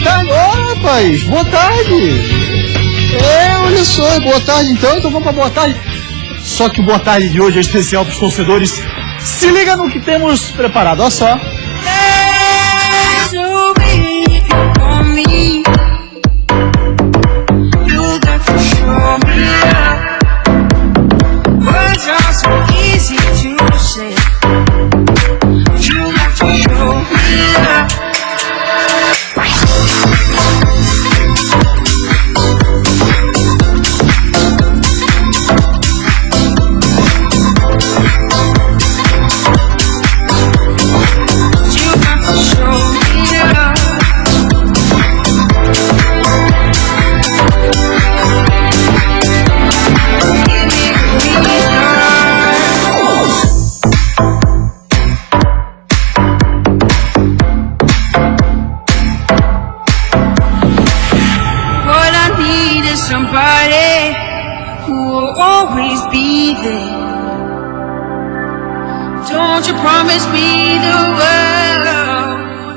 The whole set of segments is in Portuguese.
tarde. Ô, rapaz, boa tarde. Olha só, boa tarde então vamos pra boa tarde. Só que o boa tarde de hoje é especial pros torcedores. Se liga no que temos preparado, olha só.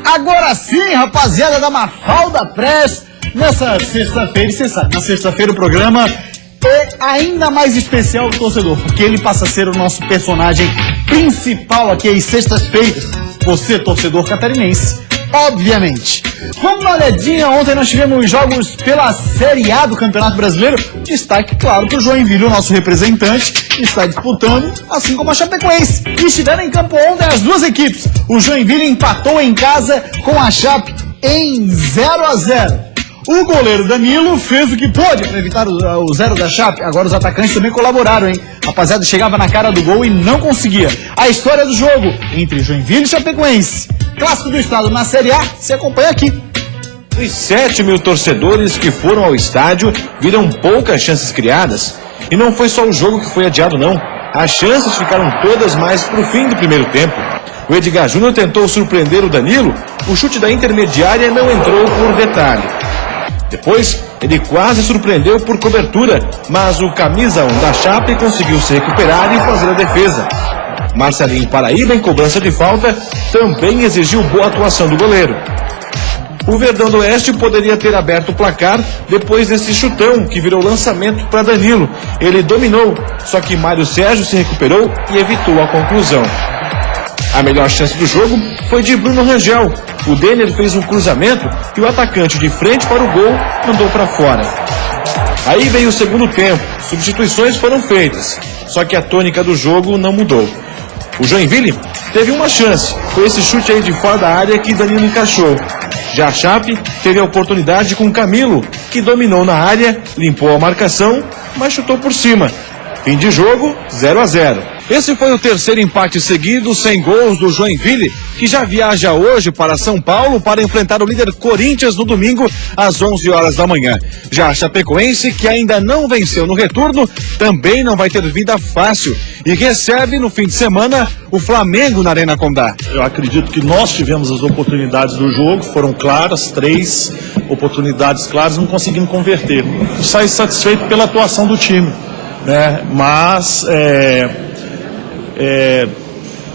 Agora sim, rapaziada da Mafalda Press, nessa sexta-feira, e você sabe, na sexta-feira o programa é ainda mais especial do torcedor, porque ele passa a ser o nosso personagem principal aqui às sextas-feiras. Você, torcedor catarinense, obviamente. Vamos dar uma olhadinha, ontem nós tivemos jogos pela Série A do Campeonato Brasileiro. Destaque, claro, que o Joinville, o nosso representante, está disputando, assim como a Chapecoense. E estiveram em campo ontem as duas equipes. O Joinville empatou em casa com a Chape em 0-0. O goleiro Danilo fez o que pôde para evitar o 0 da Chape. Agora os atacantes também colaboraram, hein? Rapaziada, chegava na cara do gol e não conseguia. A história do jogo entre Joinville e Chapecoense. Clássico do estado na Série A, se acompanha aqui. Os 7 mil torcedores que foram ao estádio viram poucas chances criadas. E não foi só o jogo que foi adiado, não. As chances ficaram todas mais pro fim do primeiro tempo. O Edgar Júnior tentou surpreender o Danilo. O chute da intermediária não entrou por detalhe. Depois, ele quase surpreendeu por cobertura, mas o camisa 1 da Chape conseguiu se recuperar e fazer a defesa. Marcelinho Paraíba, em cobrança de falta, também exigiu boa atuação do goleiro. O Verdão do Oeste poderia ter aberto o placar depois desse chutão que virou lançamento para Danilo. Ele dominou, só que Mário Sérgio se recuperou e evitou a conclusão. A melhor chance do jogo foi de Bruno Rangel. O Denner fez um cruzamento e o atacante de frente para o gol mandou para fora. Aí veio o segundo tempo, substituições foram feitas, só que a tônica do jogo não mudou. O Joinville teve uma chance, foi esse chute aí de fora da área que Danilo encaixou. Já a Chape teve a oportunidade com Camilo, que dominou na área, limpou a marcação, mas chutou por cima. Fim de jogo, 0-0. Esse foi o terceiro empate seguido, sem gols do Joinville, que já viaja hoje para São Paulo para enfrentar o líder Corinthians no domingo, às 11 horas da manhã. Já a Chapecoense, que ainda não venceu no retorno, também não vai ter vida fácil e recebe no fim de semana o Flamengo na Arena Condá. Eu acredito que nós tivemos as oportunidades do jogo, foram claras, 3 oportunidades claras, não conseguimos converter. Saí satisfeito pela atuação do time, né? Mas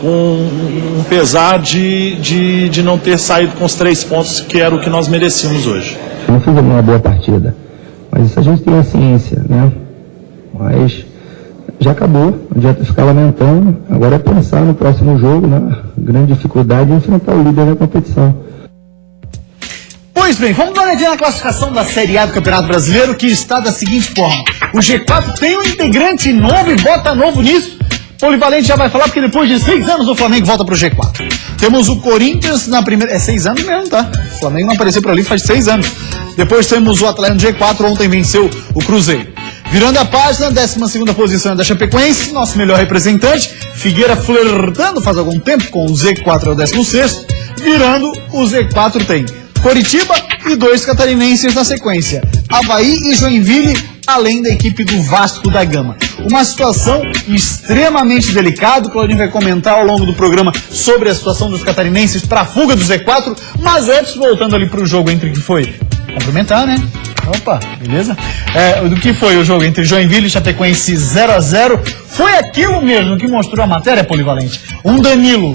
com um pesar de não ter saído com os 3 pontos, que era o que nós merecíamos hoje. Não fiz uma boa partida, mas isso a gente tem a ciência, né? Mas já acabou, não adianta ficar lamentando, agora é pensar no próximo jogo, né? Grande dificuldade é enfrentar o líder da competição. Pois bem, vamos dar uma olhadinha na classificação da Série A do Campeonato Brasileiro, que está da seguinte forma. O G4 tem um integrante novo e bota novo nisso. Polivalente já vai falar, porque depois de 6 anos o Flamengo volta pro G4. Temos o Corinthians na primeira... É 6 anos mesmo, tá? O Flamengo não apareceu por ali faz 6 anos. Depois temos o Atlético no G4, ontem venceu o Cruzeiro. Virando a página, 12ª posição da Chapecoense, nosso melhor representante. Figueira flertando faz algum tempo com o Z4 ao 16º. Virando, o Z4 tem Coritiba e 2 catarinenses na sequência. Avaí e Joinville, além da equipe do Vasco da Gama. Uma situação extremamente delicada. O Claudinho vai comentar ao longo do programa sobre a situação dos catarinenses para a fuga do Z4. Mas antes, voltando ali para o jogo entre que foi... Cumprimentar, né? Opa, beleza? Do que foi o jogo entre Joinville e Chapecoense 0-0. Foi aquilo mesmo que mostrou a matéria, Polivalente. Um Danilo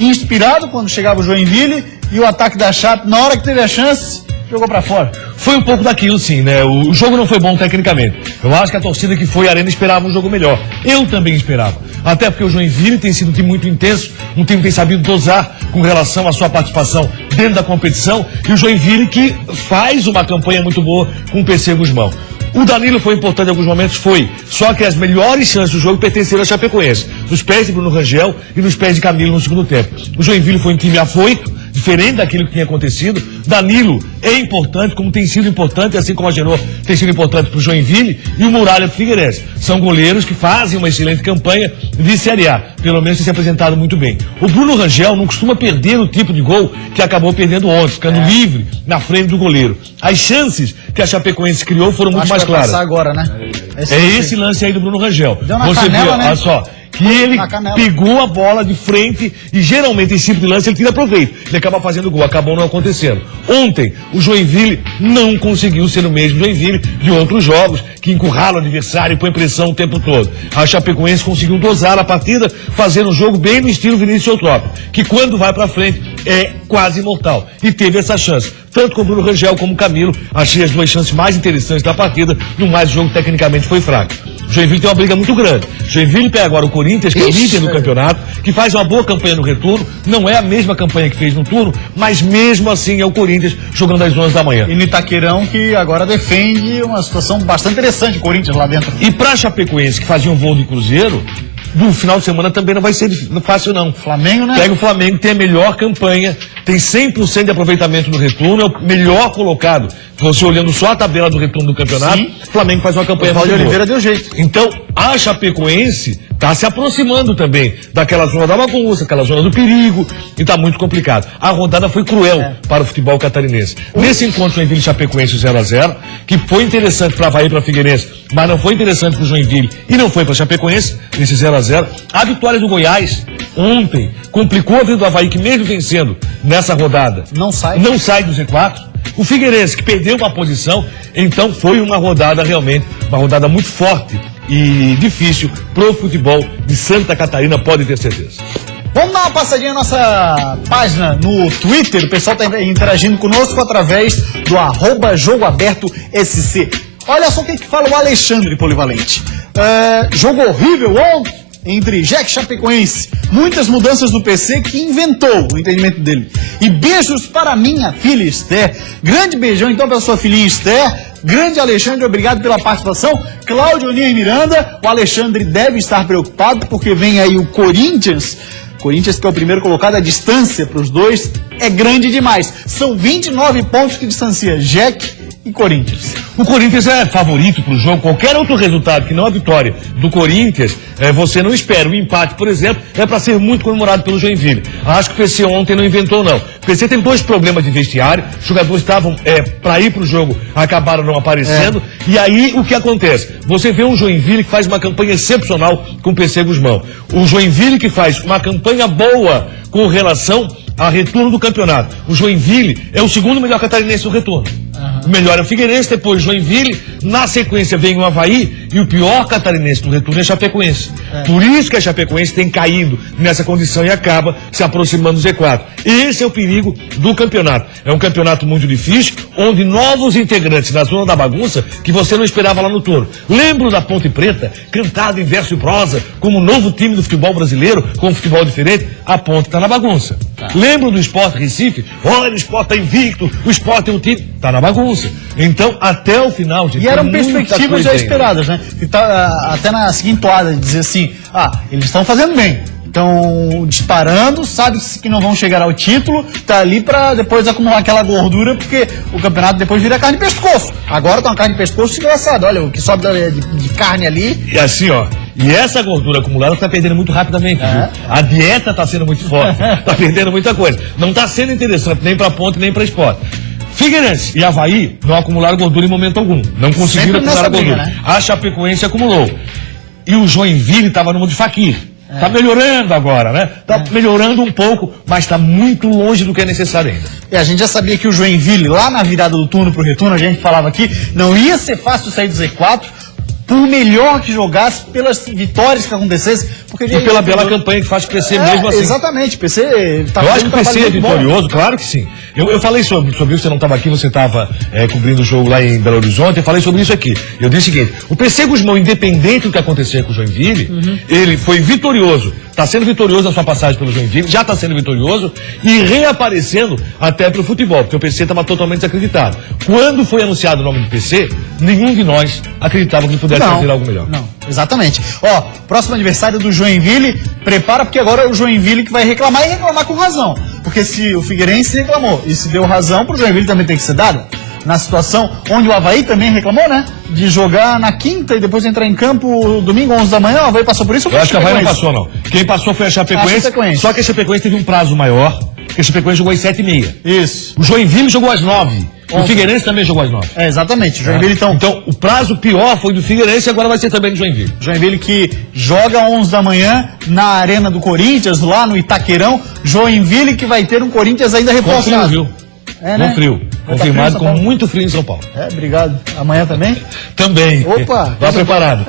inspirado quando chegava o Joinville e o ataque da Chape, na hora que teve a chance, Jogou pra fora. Foi um pouco daquilo, sim, né? O jogo não foi bom tecnicamente. Eu acho que a torcida que foi à Arena esperava um jogo melhor. Eu também esperava. Até porque o Joinville tem sido um time muito intenso, um time que tem sabido dosar com relação à sua participação dentro da competição, e o Joinville que faz uma campanha muito boa com o PC Gusmão. O Danilo foi importante em alguns momentos, foi. Só que as melhores chances do jogo pertenceram a Chapecoense. Nos pés de Bruno Rangel e nos pés de Camilo no segundo tempo. O Joinville foi um time afoito, diferente daquilo que tinha acontecido. Danilo é importante, como tem sido importante, assim como a Agenor tem sido importante para o Joinville e o Muralha para o Figueirense. São goleiros que fazem uma excelente campanha de Série A. Pelo menos tem se apresentado muito bem. O Bruno Rangel não costuma perder o tipo de gol que acabou perdendo ontem, ficando livre na frente do goleiro. As chances que a Chapecoense criou foram muito mais claras. Passar agora, né? Esse lance aí do Bruno Rangel. Deu na Você canela, viu, né? olha só, que ele pegou a bola de frente e geralmente esse tipo de lance ele tira proveito. Ele acaba fazendo gol, acabou não acontecendo. Ontem, o Joinville não conseguiu ser o mesmo Joinville de outros jogos, que encurrala o adversário e põe pressão o tempo todo. A Chapecoense conseguiu dosar a partida, fazendo um jogo bem no estilo Vinícius Eutrópio, que quando vai pra frente é quase imortal. E teve essa chance. Tanto com o Bruno Rangel como o Camilo, achei as duas chances mais interessantes da partida, no mais o jogo tecnicamente foi fraco. O Joinville tem uma briga muito grande. O Joinville pega agora o Corinthians, que é líder do campeonato, que faz uma boa campanha no retorno, não é a mesma campanha que fez no turno, mas mesmo assim é o Corinthians jogando às 11 da manhã. E no Itaquerão, que agora defende uma situação bastante interessante, o Corinthians lá dentro. E pra Chapecoense, que fazia um voo de Cruzeiro, no final de semana também não vai ser fácil, não. Flamengo, né? Pega o Flamengo, tem a melhor campanha, tem 100% de aproveitamento no retorno, é o melhor colocado. Você olhando só a tabela do retorno do campeonato, o Flamengo faz uma campanha muito boa. O Oliveira deu jeito. Então, a Chapecoense está se aproximando também daquela zona da bagunça, aquela zona do perigo, e está muito complicado. A rodada foi cruel para o futebol catarinense. Nesse encontro Joinville e Chapecoense 0-0, que foi interessante para Avaí e para Figueirense, mas não foi interessante para o Joinville e não foi para Chapecoense, nesse 0-0. A vitória do Goiás ontem complicou a vida do Avaí, que mesmo vencendo nessa rodada, não sai do Z4. O Figueirense, que perdeu uma posição, então foi uma rodada realmente, uma rodada muito forte e difícil pro futebol de Santa Catarina, pode ter certeza. Vamos dar uma passadinha na nossa página no Twitter, o pessoal está interagindo conosco através do @jogoabertosc. Olha só o que fala o Alexandre Polivalente. Jogo horrível ontem entre Jack e Chapecoense. Muitas mudanças no PC que inventou, o entendimento dele. E beijos para minha filha Esther. Grande beijão então para sua filhinha Esther. Grande Alexandre, obrigado pela participação. Cláudio Nir Miranda, o Alexandre deve estar preocupado porque vem aí o Corinthians. Corinthians, que é o primeiro colocado, a distância para os dois é grande demais. São 29 pontos que distancia Jack e Corinthians. O Corinthians é favorito para o jogo. Qualquer outro resultado que não a vitória do Corinthians, você não espera. O empate, por exemplo, é para ser muito comemorado pelo Joinville. Acho que o PC ontem não inventou, não. O PC teve dois problemas de vestiário. Os jogadores estavam para ir para o jogo, acabaram não aparecendo. E aí, o que acontece? Você vê um Joinville que faz uma campanha excepcional com o PC Gusmão. O Joinville que faz uma campanha boa com relação a retorno do campeonato. O Joinville é o segundo melhor catarinense do retorno. O melhor é o Figueirense, depois Joinville, na sequência vem o Avaí e o pior catarinense do retorno é a Chapecoense. Por isso que a Chapecoense tem caído nessa condição e acaba se aproximando do Z4. Esse é o perigo do campeonato. É um campeonato muito difícil, onde novos integrantes na zona da bagunça que você não esperava lá no turno. Lembro da Ponte Preta, cantado em verso e prosa, como um novo time do futebol brasileiro, com um futebol diferente, a Ponte está na bagunça. Lembro do Sport Recife? Olha, o Sport está invicto, o Sport tem um time, está na bagunça. Então, até o final de E eram perspectivas já esperadas, né? E tá, até na seguinte toada, de dizer assim, eles estão fazendo bem, estão disparando, sabe que não vão chegar ao título, tá ali para depois acumular aquela gordura, porque o campeonato depois vira carne de pescoço. Agora tá uma carne de pescoço engraçada, olha, o que sobe de carne ali. E assim, e essa gordura acumulada tá perdendo muito rapidamente, viu? A dieta tá sendo muito forte, tá perdendo muita coisa. Não tá sendo interessante nem pra Ponte, nem pra Sport. Figueirense e Avaí não acumularam gordura em momento algum. Não conseguiram acumular a gordura. Briga, né? A Chapecoense acumulou. E o Joinville estava no mundo de Faquir. Tá melhorando agora, né? Tá melhorando um pouco, mas tá muito longe do que é necessário ainda. A gente já sabia que o Joinville, lá na virada do turno pro retorno, a gente falava aqui, não ia ser fácil sair do Z4, por melhor que jogasse, pelas vitórias que acontecessem. Porque E pela bela campanha que faz crescer mesmo assim. Exatamente, o PC tá Eu acho que o fazendo um PC é trabalho muito bom. vitorioso, claro que sim. Eu falei sobre isso, você não estava aqui, você estava cobrindo o jogo lá em Belo Horizonte, eu falei sobre isso aqui. Eu disse o seguinte, o PC Guzmão, independente do que acontecer com o Joinville, ele foi vitorioso, está sendo vitorioso na sua passagem pelo Joinville, já está sendo vitorioso e reaparecendo até para o futebol, porque o PC estava totalmente desacreditado. Quando foi anunciado o nome do PC, nenhum de nós acreditava que ele pudesse fazer algo melhor. Não, exatamente. Ó, próximo aniversário do Joinville, prepara porque agora é o Joinville que vai reclamar e reclamar com razão. Porque se o Figueirense reclamou e se deu razão, pro Joinville também tem que ser dada. Na situação onde o Avaí também reclamou, né? De jogar na quinta e depois entrar em campo domingo, 11 da manhã, o Avaí passou por isso? Eu acho que o Avaí não passou, não. Quem passou foi a Chapecoense, só que a Chapecoense teve um prazo maior, porque a Chapecoense jogou às 7h30. Isso. O Joinville jogou às 9h. O Figueirense também jogou às 9h. É, exatamente. O Joinville, Então, o prazo pior foi do Figueirense e agora vai ser também do Joinville. Joinville que joga às 11 da manhã na Arena do Corinthians, lá no Itaquerão. Joinville que vai ter um Corinthians ainda reforçado. Com frio, viu? É, né? Com frio. Confirmado com muito frio em São Paulo. É, obrigado. Amanhã também? Também. Opa! Tá preparado.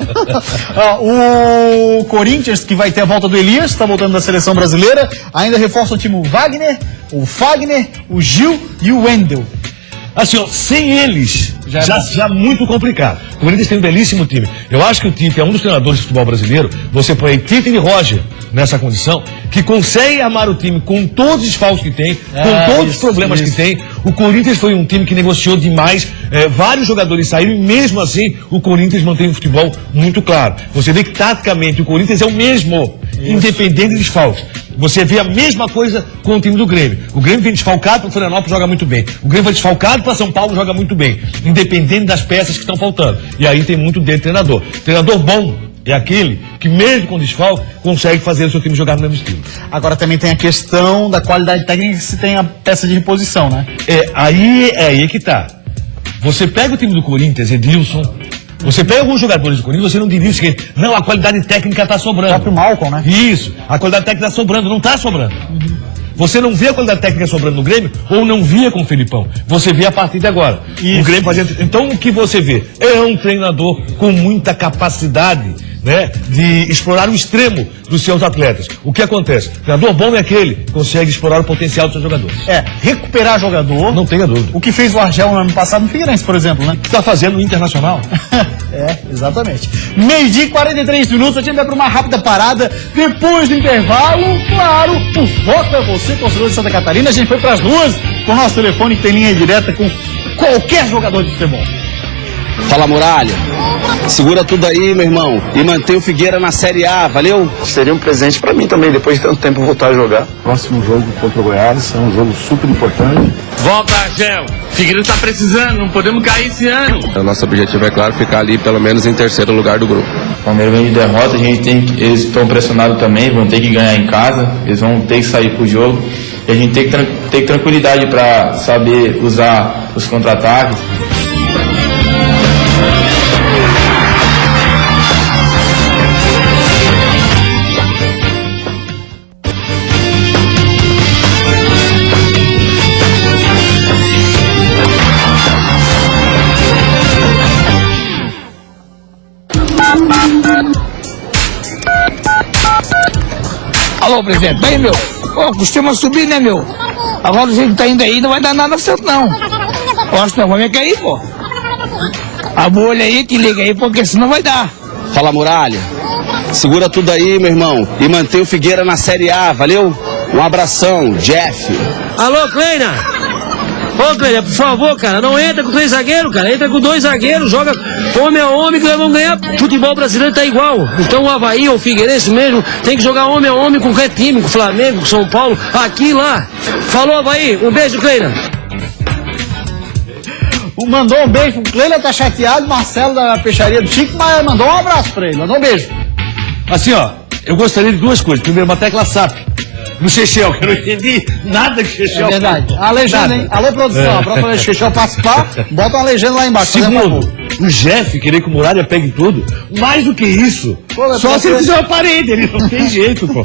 O Corinthians, que vai ter a volta do Elias, está voltando da seleção brasileira, ainda reforça o time Wagner, o Fagner, o Gil e o Wendel. Assim, ó, sem eles, já muito complicado. O Corinthians tem um belíssimo time. Eu acho que o Tite é um dos treinadores de futebol brasileiro. Você põe Tite e Roger nessa condição, que consegue armar o time com todos os desfalques que tem, com todos os problemas que tem. O Corinthians foi um time que negociou demais, vários jogadores saíram e mesmo assim o Corinthians mantém um futebol muito claro. Você vê que taticamente o Corinthians é o mesmo, independente de desfalques. Você vê a mesma coisa com o time do Grêmio. O Grêmio vem desfalcado para o Florianópolis, joga muito bem. O Grêmio vai desfalcado para São Paulo, joga muito bem. Independente das peças que estão faltando. E aí tem muito dele treinador. Treinador bom é aquele que, mesmo com desfalque, consegue fazer o seu time jogar no mesmo estilo. Agora também tem a questão da qualidade técnica se tem a peça de reposição, né? Aí que tá. Você pega o time do Corinthians, Edilson. Você pega alguns jogadores do Corinthians, você não diria o seguinte, não, a qualidade técnica está sobrando. O próprio Malcom, né? Isso, a qualidade técnica está sobrando, não está sobrando. Você não vê a qualidade técnica sobrando no Grêmio, ou não via com o Felipão. Você vê a partir de agora. O Grêmio fazendo... Então o que você vê? É um treinador com muita capacidade, né, de explorar o extremo dos seus atletas. O que acontece? O treinador bom é aquele que consegue explorar o potencial dos seus jogadores. Recuperar jogador. Não tenha dúvida. O que fez o Argel no ano passado no Figueirense, por exemplo, né? O que está fazendo no Internacional? Exatamente. 12h43, a gente vai para uma rápida parada. Depois do intervalo, claro, o voto é você, torcedor de Santa Catarina. A gente foi para as ruas com o nosso telefone que tem linha direta com qualquer jogador de futebol. Fala, Muralha. Segura tudo aí, meu irmão. E mantém o Figueira na Série A, valeu? Seria um presente pra mim também, depois de tanto tempo voltar a jogar. Próximo jogo contra o Goiás é um jogo super importante. Volta, Argel. Figueira tá precisando, não podemos cair esse ano. O nosso objetivo é, claro, ficar ali pelo menos em terceiro lugar do grupo. O Palmeiras vem de derrota, eles estão pressionados também, vão ter que ganhar em casa, eles vão ter que sair pro jogo. E a gente tem que ter tranquilidade para saber usar os contra-ataques. Alô, presidente, bem, meu? Pô, costuma subir, né, meu? Agora o jeito que tá indo aí não vai dar nada certo, não. Eu acho que não, vai cair, pô. A bolha aí, te liga aí, porque senão vai dar. Fala, Muralha. Segura tudo aí, meu irmão. E mantém o Figueira na Série A, valeu? Um abração, Jeff. Alô, Kleina. Ô, Kleina, por favor, cara, não entra com 3 zagueiros, cara. Entra com 2 zagueiros, joga homem a homem que nós vamos ganhar. Futebol brasileiro tá igual. Então o Avaí ou o Figueirense mesmo tem que jogar homem a homem com qualquer time, com o Flamengo, com São Paulo, aqui e lá. Falou, Avaí. Um beijo, Kleina. Mandou um beijo pro Kleina, tá chateado, Marcelo da Peixaria do Chico, mas mandou um abraço pra ele, mandou um beijo. Assim, ó, eu gostaria de 2 coisas. Primeiro, uma tecla SAP. No Chechel, que eu não entendi nada que Chechel. É verdade. A legenda, hein? Alô, produção. A próxima vez que o Chechel participar, bota uma legenda lá embaixo. Segundo, o Jeff querer que o Muralha pegue tudo, mais do que isso. Pô, só se ele fizer uma parede, ele não tem jeito, pô.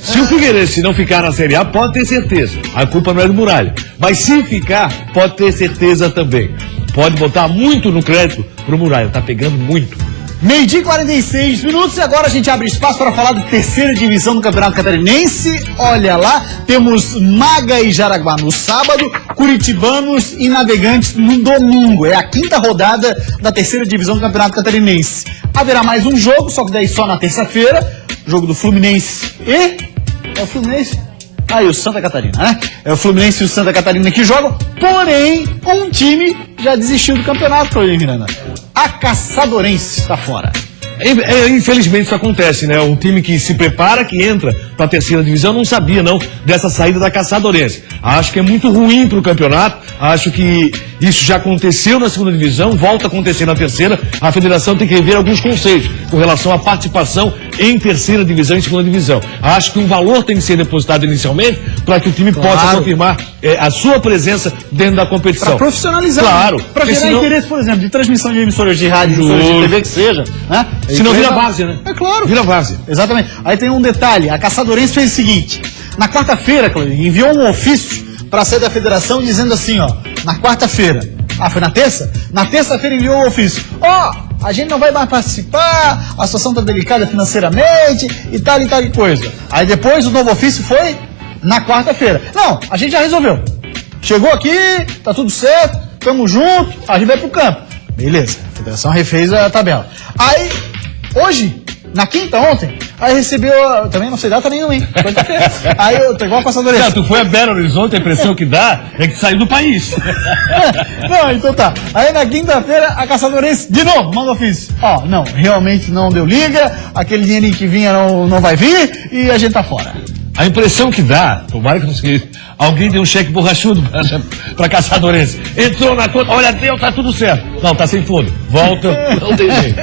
Se o Figueirense não ficar na Série A, pode ter certeza. A culpa não é do Muralha. Mas se ficar, pode ter certeza também. Pode botar muito no crédito pro Muralha. Tá pegando muito. Meio-dia e 46 minutos e agora a gente abre espaço para falar da terceira divisão do Campeonato Catarinense. Olha lá, temos Maga e Jaraguá no sábado, Curitibanos e Navegantes no domingo. É a quinta rodada da terceira divisão do Campeonato Catarinense. Haverá mais um jogo, só que daí só na terça-feira, jogo do Fluminense e... É o Fluminense? E o Santa Catarina, né? É o Fluminense e o Santa Catarina que jogam, porém, um time já desistiu do campeonato, Claudio Miranda. A Caçadorense está fora. Infelizmente isso acontece, né? Um time que se prepara, que entra para a terceira divisão, não sabia não dessa saída da Caçadorense. Acho que é muito ruim para o campeonato, acho que isso já aconteceu na segunda divisão, volta a acontecer na terceira. A federação tem que rever alguns conceitos com relação à participação em terceira divisão e segunda divisão. Acho que um valor tem que ser depositado inicialmente para que o time possa confirmar a sua presença dentro da competição. Para profissionalizar. Claro. Para gerar interesse, por exemplo, de transmissão de emissoras de rádio, emissoras de TV, que seja, né? Senão vira várzea, né? É claro. Vira várzea. Exatamente. Aí tem um detalhe, a Caçadorense fez o seguinte, na quarta-feira, Claudio, enviou um ofício para a sede da federação dizendo assim, ó, na quarta-feira, foi na terça? Na terça-feira enviou um ofício, a gente não vai mais participar, a situação tá delicada financeiramente e tal e coisa. Aí depois o novo ofício foi na quarta-feira. Não, a gente já resolveu. Chegou aqui, tá tudo certo, tamo junto, a gente vai pro campo. Beleza, a federação refez a tabela. Aí, hoje, na quinta, ontem, aí recebeu, também não sei data nenhuma, hein? Aí eu tô igual a Caçadorense. Tu foi a Belo Horizonte, a impressão que dá é que saiu do país. Não, então tá. Aí na quinta-feira, a Caçadorense, de novo, manda ofício. Não, realmente não deu liga, aquele dinheirinho que vinha não vai vir e a gente tá fora. A impressão que dá, tomara que não seja, alguém deu um cheque borrachudo pra Caçadorense. Entrou na conta, olha, deu, tá tudo certo. Não, tá sem fundo. Volta, não tem jeito.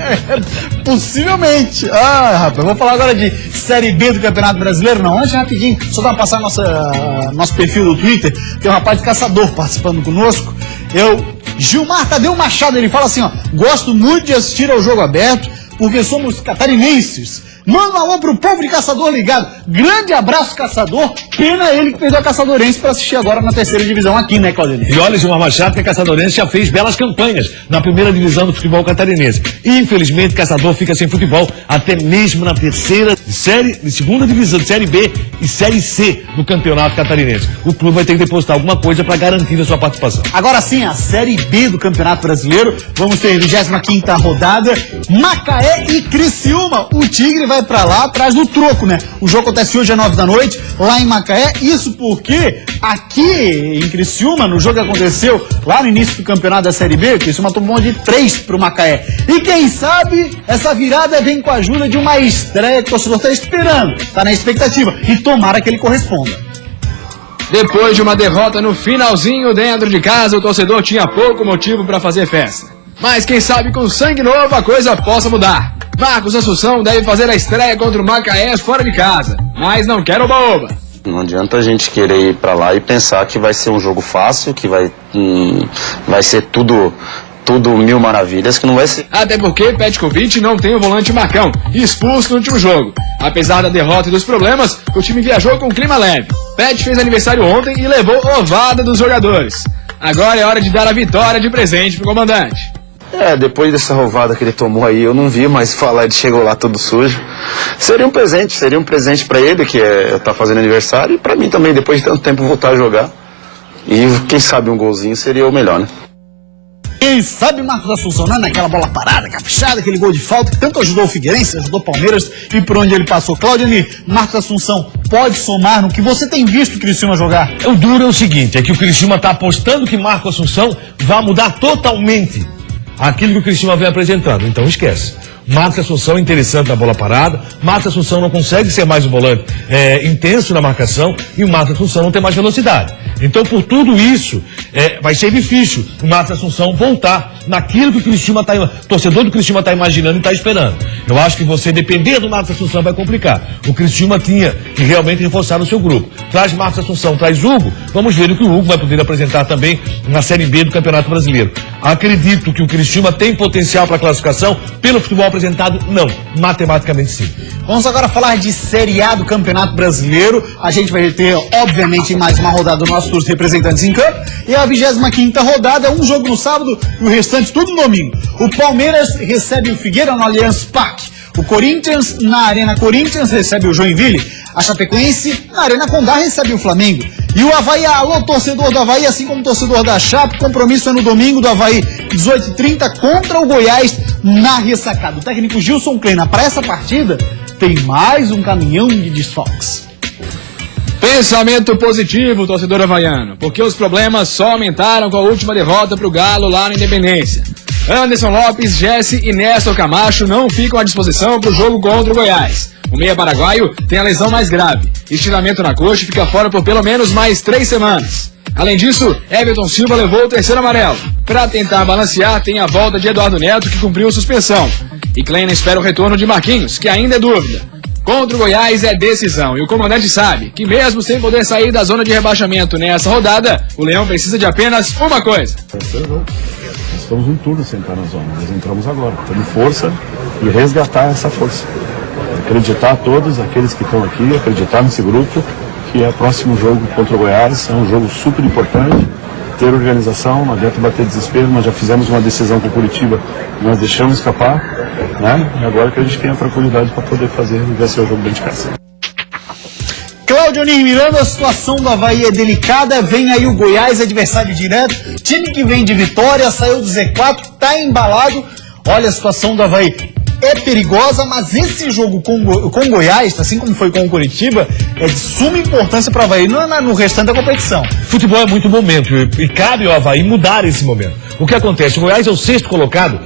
Possivelmente. Rapaz, eu vou falar agora de Série B do Campeonato Brasileiro. Não, antes rapidinho, só dar uma passada no nosso perfil do Twitter. Tem um rapaz de caçador participando conosco. Gilmar Tadeu Machado, ele fala assim, gosto muito de assistir ao jogo aberto, porque somos catarinenses. Manda um alô pro povo de Caçador ligado. Grande abraço, Caçador. Pena ele que perdeu a Caçadorense para assistir agora na terceira divisão aqui, né, Claudio? E olha, Gilmar Machado, que a Caçadorense já fez belas campanhas na primeira divisão do futebol catarinense. Infelizmente, Caçador fica sem futebol até mesmo na terceira série, segunda divisão, série B e série C do campeonato catarinense. O clube vai ter que depositar alguma coisa para garantir a sua participação. Agora sim, a série B do Campeonato Brasileiro. Vamos ter a 25ª rodada. Macaé e Criciúma. O Tigre vai pra lá atrás do troco, né? O jogo acontece hoje às 9 da noite, lá em Macaé. Isso porque aqui em Criciúma, no jogo que aconteceu lá no início do campeonato da Série B, o Criciúma tomou de 3 pro Macaé. E quem sabe, essa virada vem com a ajuda de uma estreia que o torcedor tá esperando, tá na expectativa. E tomara que ele corresponda. Depois de uma derrota no finalzinho dentro de casa, o torcedor tinha pouco motivo para fazer festa. Mas quem sabe com sangue novo a coisa possa mudar. Marcos Assunção deve fazer a estreia contra o Macaé fora de casa, mas não quer oba-oba. Não adianta a gente querer ir pra lá e pensar que vai ser um jogo fácil, que vai ser tudo mil maravilhas, que não vai ser. Até porque Petkovic não tem o volante Marcão, expulso no último jogo. Apesar da derrota e dos problemas, o time viajou com clima leve. Pet fez aniversário ontem e levou ovada dos jogadores. Agora é hora de dar a vitória de presente pro comandante. Depois dessa roubada que ele tomou aí, eu não vi mais falar, ele chegou lá todo sujo. Seria um presente pra ele, que tá fazendo aniversário, e pra mim também, depois de tanto tempo, voltar a jogar. E quem sabe um golzinho seria o melhor, né? Quem sabe Marcos Assunção, né? Naquela bola parada, caprichada, aquele gol de falta que tanto ajudou o Figueirense, ajudou o Palmeiras e por onde ele passou. Claudionir, Marcos Assunção pode somar no que você tem visto o Criciúma jogar? O duro é o seguinte, é que o Criciúma está apostando que Marcos Assunção vai mudar totalmente aquilo que o Criciúma vem apresentando, então esquece. Marcos Assunção é interessante na bola parada, Marcos Assunção não consegue ser mais um volante intenso na marcação e o Marcos Assunção não tem mais velocidade. Então, por tudo isso, vai ser difícil o Marcos Assunção voltar naquilo que o Criciúma torcedor do Criciúma está imaginando e está esperando. Eu acho que você depender do Marcos Assunção vai complicar. O Criciúma tinha que realmente reforçar o seu grupo. Traz Marcos Assunção, traz Hugo, vamos ver o que o Hugo vai poder apresentar também na Série B do Campeonato Brasileiro. Acredito que o Criciúma tem potencial para classificação pelo futebol apresentado? Não, matematicamente sim. Vamos agora falar de Série A do Campeonato Brasileiro. A gente vai ter, obviamente, mais uma rodada do nosso tour de representantes em campo. E a 25ª rodada, um jogo no sábado e o restante tudo no domingo. O Palmeiras recebe o Figueira no Allianz Parque. O Corinthians, na Arena Corinthians, recebe o Joinville. A Chapecoense, na Arena Condá, recebe o Flamengo. E o Avaí, alô, torcedor do Avaí, assim como torcedor da Chape, compromisso é no domingo do Avaí, 18h30, contra o Goiás, na ressacada. O técnico Gilson Kleina, para essa partida, tem mais um caminhão de desfalques. Pensamento positivo, torcedor havaiano, porque os problemas só aumentaram com a última derrota pro Galo lá na Independência. Anderson Lopes, Jesse e Néstor Camacho não ficam à disposição para o jogo contra o Goiás. O meia paraguaio tem a lesão mais grave. Estiramento na coxa e fica fora por pelo menos mais 3 semanas. Além disso, Everton Silva levou o 3º amarelo. Para tentar balancear, tem a volta de Eduardo Neto, que cumpriu suspensão. E Kleina espera o retorno de Marquinhos, que ainda é dúvida. Contra o Goiás é decisão, e o comandante sabe que mesmo sem poder sair da zona de rebaixamento nessa rodada, o Leão precisa de apenas uma coisa. Nós estamos um turno sem estar na zona, nós entramos agora, tendo força e resgatar essa força. Acreditar a todos aqueles que estão aqui, acreditar nesse grupo, que é o próximo jogo contra o Goiás, é um jogo super importante, ter organização, não adianta bater desespero, nós já fizemos uma decisão com o Curitiba, nós deixamos escapar, né? E agora que a gente tem a tranquilidade para poder fazer e ver seu jogo dentro de casa. Cláudio Nir Miranda, a situação do Avaí é delicada, vem aí o Goiás, adversário direto, time que vem de vitória, saiu do Z4, tá embalado, olha a situação do Avaí. É perigosa, mas esse jogo com Goiás, assim como foi com o Curitiba, é de suma importância para o Avaí no restante da competição. Futebol é muito momento e cabe ao Avaí mudar esse momento. O que acontece? O Goiás é o 6º colocado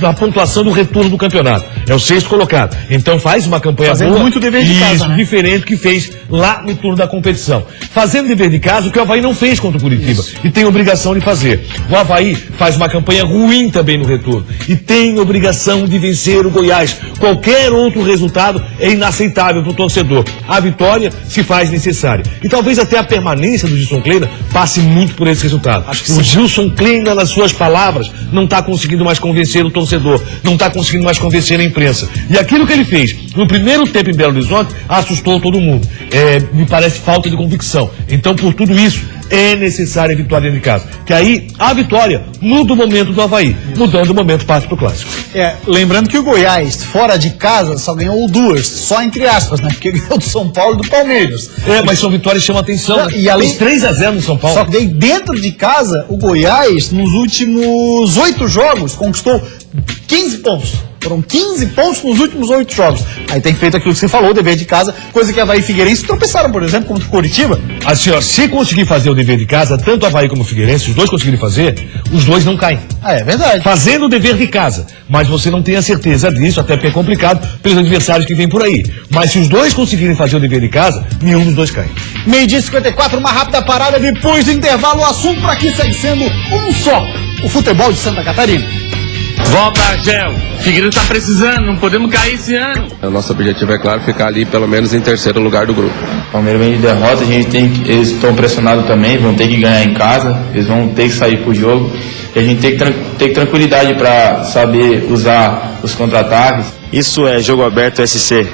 na pontuação do retorno do campeonato. É o 6º colocado. Então faz uma campanha fazendo boa. Muito dever de casa, né? Diferente do que fez lá no turno da competição. Fazendo dever de casa o que o Avaí não fez contra o Curitiba. Isso. E tem obrigação de fazer. O Avaí faz uma campanha ruim também no retorno. E tem obrigação de vencer o Goiás. Qualquer outro resultado é inaceitável para o torcedor. A vitória se faz necessária. E talvez até a permanência do Gilson Kleina passe muito por esse resultado. O Gilson Kleina, nas suas palavras, não está conseguindo mais convencer o torcedor, não está conseguindo mais convencer a imprensa. E aquilo que ele fez no primeiro tempo em Belo Horizonte assustou todo mundo. Me parece falta de convicção. Então, por tudo isso, é necessária a vitória dentro de casa. Que aí, a vitória muda o momento do Avaí. Mudando o momento, parte pro clássico. Lembrando que o Goiás, fora de casa, só ganhou 2, só entre aspas, né? Porque ganhou do São Paulo e do Palmeiras. Mas são vitórias que chamam atenção. Né? E além 3-0 no São Paulo. Só que daí, dentro de casa, o Goiás, nos últimos 8 jogos, conquistou 15 pontos. Foram 15 pontos nos últimos 8 jogos. Aí tem feito aquilo que você falou, o dever de casa, coisa que Avaí e Figueirense tropeçaram, por exemplo, contra o Curitiba. Assim, ó, se conseguir fazer o dever de casa, tanto Avaí como o Figueirense, os dois conseguirem fazer, os dois não caem. É verdade. Fazendo o dever de casa. Mas você não tem a certeza disso, até porque é complicado pelos adversários que vêm por aí. Mas se os dois conseguirem fazer o dever de casa, nenhum dos dois cai. 12h54, uma rápida parada depois do intervalo. O assunto por aqui segue sendo um só: o futebol de Santa Catarina. Volta, Argel. Figueiredo tá precisando, não podemos cair esse ano. O nosso objetivo é, claro, ficar ali pelo menos em 3º lugar do grupo. O Palmeiras vem de derrota, eles estão pressionados também, vão ter que ganhar em casa, eles vão ter que sair pro jogo. E a gente tem que ter tranquilidade para saber usar os contra-ataques. Isso é Jogo Aberto SC.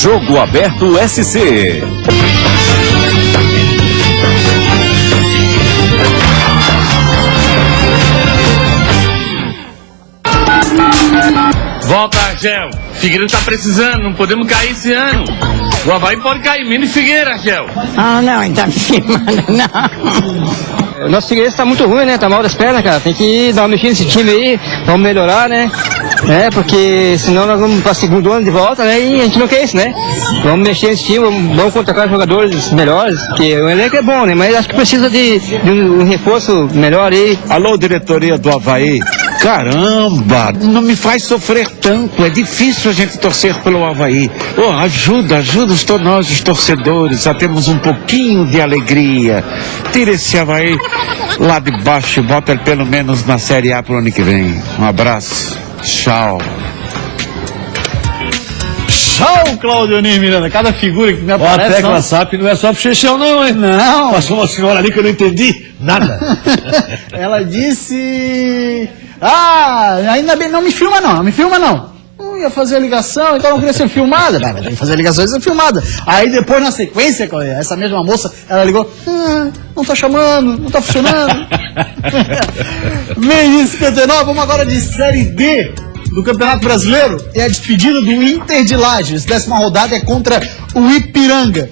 Jogo Aberto SC. Volta, Argel. Figueiredo tá precisando, não podemos cair esse ano. O Avaí pode cair, menos Figueira, Argel. Não, então me filmando, não. O nosso Figueiredo tá muito ruim, né? Tá mal das pernas, cara. Tem que dar uma mexida nesse time aí, vamos melhorar, né? Porque senão nós vamos para o 2º ano de volta, né? E a gente não quer isso, né? Vamos mexer nesse time, vamos contratar jogadores melhores, porque o elenco é bom, né? Mas acho que precisa de um reforço melhor aí. Alô, diretoria do Avaí. Caramba, não me faz sofrer tanto. É difícil a gente torcer pelo Avaí. Ajuda nós, os torcedores, a termos um pouquinho de alegria. Tira esse Avaí lá de baixo e bota ele pelo menos na Série A pro ano que vem. Um abraço. Tchau. Tchau, Claudionir Miranda. Cada figura que me aparece... A tecla SAP não é só pro Chechão, não, hein? Não. Passou uma senhora ali que eu não entendi nada. Ela disse... ainda bem, não me filma não. Não ia fazer a ligação, então não queria ser filmada. Mas tem que fazer a ligação e ser filmada. Aí depois, na sequência, essa mesma moça, ela ligou, não tá chamando, não tá funcionando. Meio 59, vamos agora de Série D do Campeonato Brasileiro. É a despedida do Inter de Lages. 10ª rodada é contra o Ipiranga.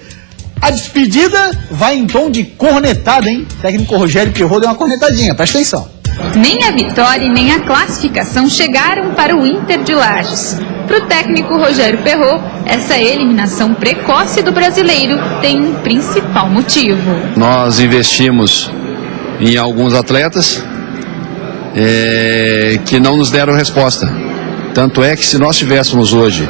A despedida vai em tom de cornetada, hein? O técnico Rogério Pirro deu uma cornetadinha, presta atenção. Nem a vitória e nem a classificação chegaram para o Inter de Lages. Para o técnico Rogério Pirro, essa eliminação precoce do brasileiro tem um principal motivo. Nós investimos em alguns atletas que não nos deram resposta. Tanto é que se nós tivéssemos hoje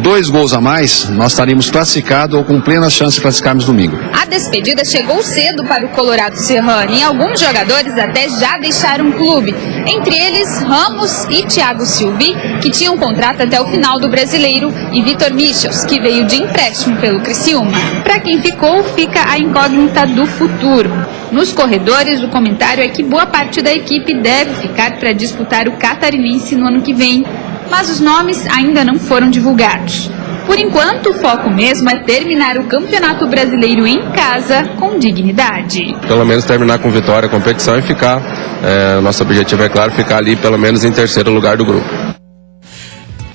2 gols a mais, nós estaríamos classificados ou com plena chance de classificarmos domingo. A despedida chegou cedo para o Colorado Serrano e alguns jogadores até já deixaram o clube. Entre eles, Ramos e Thiago Silvi, que tinham contrato até o final do Brasileiro, e Vitor Michels, que veio de empréstimo pelo Criciúma. Para quem ficou, fica a incógnita do futuro. Nos corredores, o comentário é que boa parte da equipe deve ficar para disputar o Catarinense no ano que vem. Mas os nomes ainda não foram divulgados. Por enquanto, o foco mesmo é terminar o Campeonato Brasileiro em casa com dignidade. Pelo menos terminar com vitória a competição e ficar, nosso objetivo é claro, ficar ali pelo menos em 3º lugar do grupo.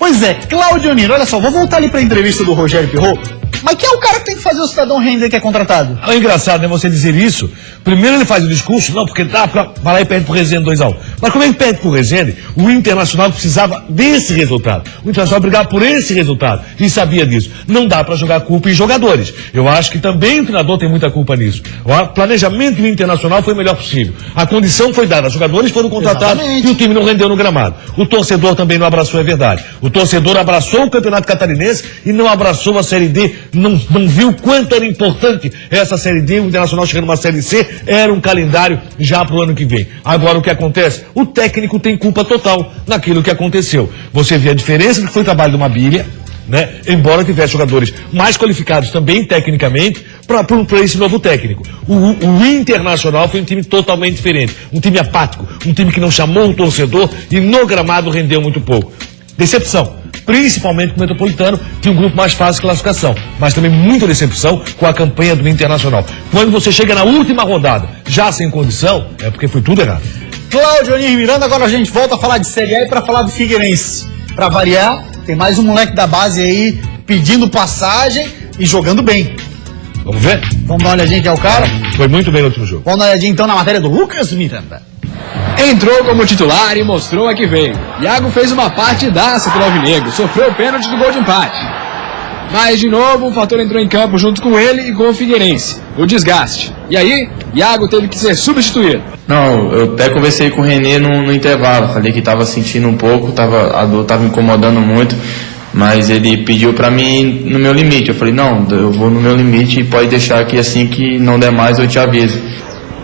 Pois é, Claudionir, olha só, vou voltar ali para a entrevista do Rogério Pirro. Mas quem é o cara que tem que fazer o cidadão render que é contratado? É engraçado, né, você dizer isso. Primeiro ele faz o discurso, não, porque vai lá e perde pro Resende 2-1. Mas como ele perde pro Resende, o Internacional precisava desse resultado. O Internacional brigava por esse resultado e sabia disso. Não dá para jogar culpa em jogadores. Eu acho que também o treinador tem muita culpa nisso. O planejamento do Internacional foi o melhor possível. A condição foi dada, os jogadores foram contratados. Exatamente. E o time não rendeu no gramado. O torcedor também não abraçou, é verdade. O torcedor abraçou o Campeonato Catarinense e não abraçou a Série D. Não viu quanto era importante essa Série D, o Internacional chegando numa Série C, era um calendário já para o ano que vem. Agora o que acontece? O técnico tem culpa total naquilo que aconteceu. Você vê a diferença que foi o trabalho do Mabilha, né? Embora tivesse jogadores mais qualificados também tecnicamente para esse novo técnico. O Internacional foi um time totalmente diferente, um time apático, um time que não chamou o torcedor e no gramado rendeu muito pouco. Decepção, principalmente com o Metropolitano, que é um grupo mais fácil de classificação, mas também muita decepção com a campanha do Internacional. Quando você chega na última rodada, já sem condição, é porque foi tudo errado. Claudionir Miranda, agora a gente volta a falar de Série A e para falar do Figueirense. Para variar, tem mais um moleque da base aí pedindo passagem e jogando bem. Vamos ver? Vamos dar uma olhadinha que é o cara? Foi muito bem no último jogo. Vamos dar uma olhadinha então na matéria do Lucas Miranda. Entrou como titular e mostrou a que veio. Iago fez uma partidaça pelo Alvinegro, sofreu o pênalti do gol de empate. Mas de novo o fator entrou em campo junto com ele e com o Figueirense, o desgaste. E aí, Iago teve que ser substituído. Não, eu até conversei com o Renê no intervalo, falei que estava sentindo um pouco, a dor estava incomodando muito, mas ele pediu para mim no meu limite. Eu falei, não, eu vou no meu limite e pode deixar aqui assim que não der mais eu te aviso.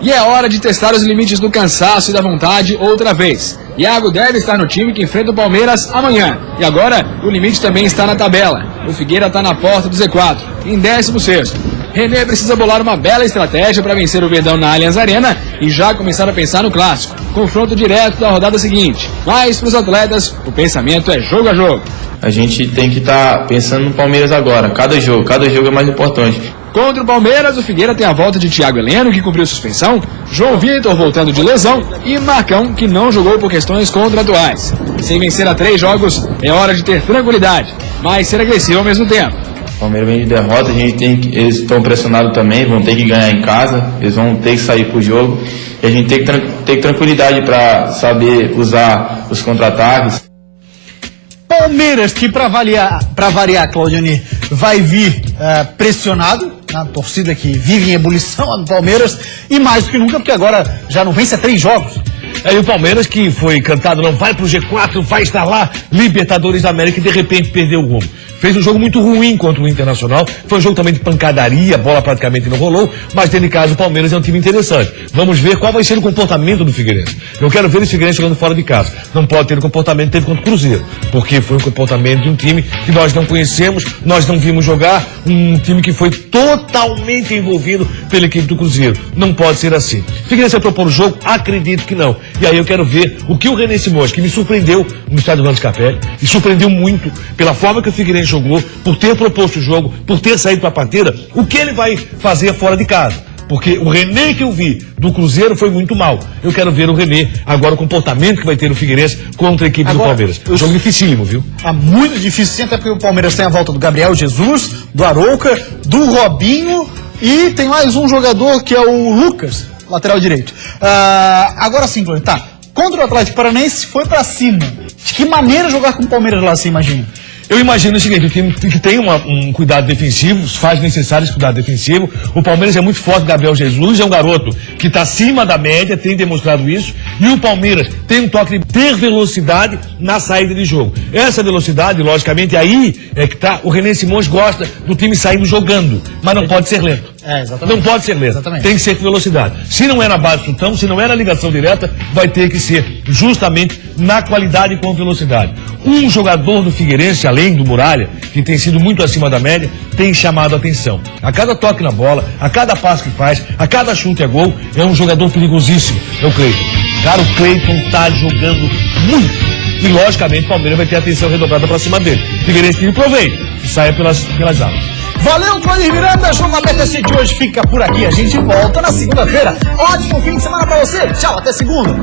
E é hora de testar os limites do cansaço e da vontade outra vez. Iago deve estar no time que enfrenta o Palmeiras amanhã. E agora, o limite também está na tabela. O Figueira está na porta do Z4, em 16º. Renê precisa bolar uma bela estratégia para vencer o Verdão na Allianz Arena e já começar a pensar no clássico. Confronto direto da rodada seguinte. Mas para os atletas, o pensamento é jogo a jogo. A gente tem que estar pensando no Palmeiras agora. Cada jogo é mais importante. Contra o Palmeiras, o Figueira tem a volta de Thiago Heleno, que cumpriu suspensão, João Vitor voltando de lesão e Marcão, que não jogou por questões contratuais. Sem vencer a 3 jogos, é hora de ter tranquilidade, mas ser agressivo ao mesmo tempo. O Palmeiras vem de derrota, eles estão pressionados também, vão ter que ganhar em casa, eles vão ter que sair pro jogo. E a gente tem que ter tranquilidade para saber usar os contra-ataques. Palmeiras, que para variar, Claudionir, vai vir pressionado, na torcida que vive em ebulição do Palmeiras, e mais do que nunca, porque agora já não vence a 3 jogos. Aí o Palmeiras, que foi cantado, não vai pro G4, vai estar lá, Libertadores da América, e de repente perdeu o rumo. Fez um jogo muito ruim contra o Internacional, foi um jogo também de pancadaria, a bola praticamente não rolou, mas dentro de casa o Palmeiras é um time interessante. Vamos ver qual vai ser o comportamento do Figueirense. Eu quero ver o Figueirense jogando fora de casa. Não pode ter o comportamento que teve contra o Cruzeiro, porque foi um comportamento de um time que nós não conhecemos, nós não vimos jogar, um time que foi totalmente envolvido pela equipe do Cruzeiro. Não pode ser assim. Figueirense vai propor o jogo? Acredito que não. E aí eu quero ver o que o René Simões, que me surpreendeu no estádio Orlando Scarpelli, e surpreendeu muito pela forma que o Figueirense jogou, por ter proposto o jogo, por ter saído para a parteira, o que ele vai fazer fora de casa. Porque o René que eu vi do Cruzeiro foi muito mal. Eu quero ver o René, agora o comportamento que vai ter o Figueirense contra a equipe do Palmeiras. Um jogo dificílimo, viu? Muito difícil, sim, até porque o Palmeiras tem a volta do Gabriel Jesus, do Arouca, do Robinho e tem mais um jogador que é o Lucas, lateral direito. Agora sim, Clóvis, tá. Contra o Atlético Paranaense foi pra cima. De que maneira jogar com o Palmeiras lá, você imagina? Eu imagino o seguinte, o time que tem um cuidado defensivo, faz necessário esse cuidado defensivo. O Palmeiras é muito forte, Gabriel Jesus é um garoto que está acima da média, tem demonstrado isso. E o Palmeiras tem um toque de ter velocidade na saída de jogo. Essa velocidade, logicamente, aí é que tá. O René Simões gosta do time saindo jogando, mas não pode ser lento. Exatamente. Não pode ser lento. Exatamente. Tem que ser com velocidade. Se não é na base do chutão, se não é na ligação direta, vai ter que ser justamente na qualidade com velocidade. Um jogador do Figueirense, além do Muralha, que tem sido muito acima da média, tem chamado a atenção. A cada toque na bola, a cada passo que faz, a cada chute a gol, é um jogador perigosíssimo. É o Cleiton. Cara, o Cleiton tá jogando muito. E, logicamente, o Palmeiras vai ter atenção redobrada pra cima dele. O Figueirense tem proveito, que saia pelas alas. Valeu, Clóvis Miranda. Jogo Aberto SC de hoje fica por aqui. A gente volta na segunda-feira. Ótimo fim de semana pra você. Tchau, até segunda.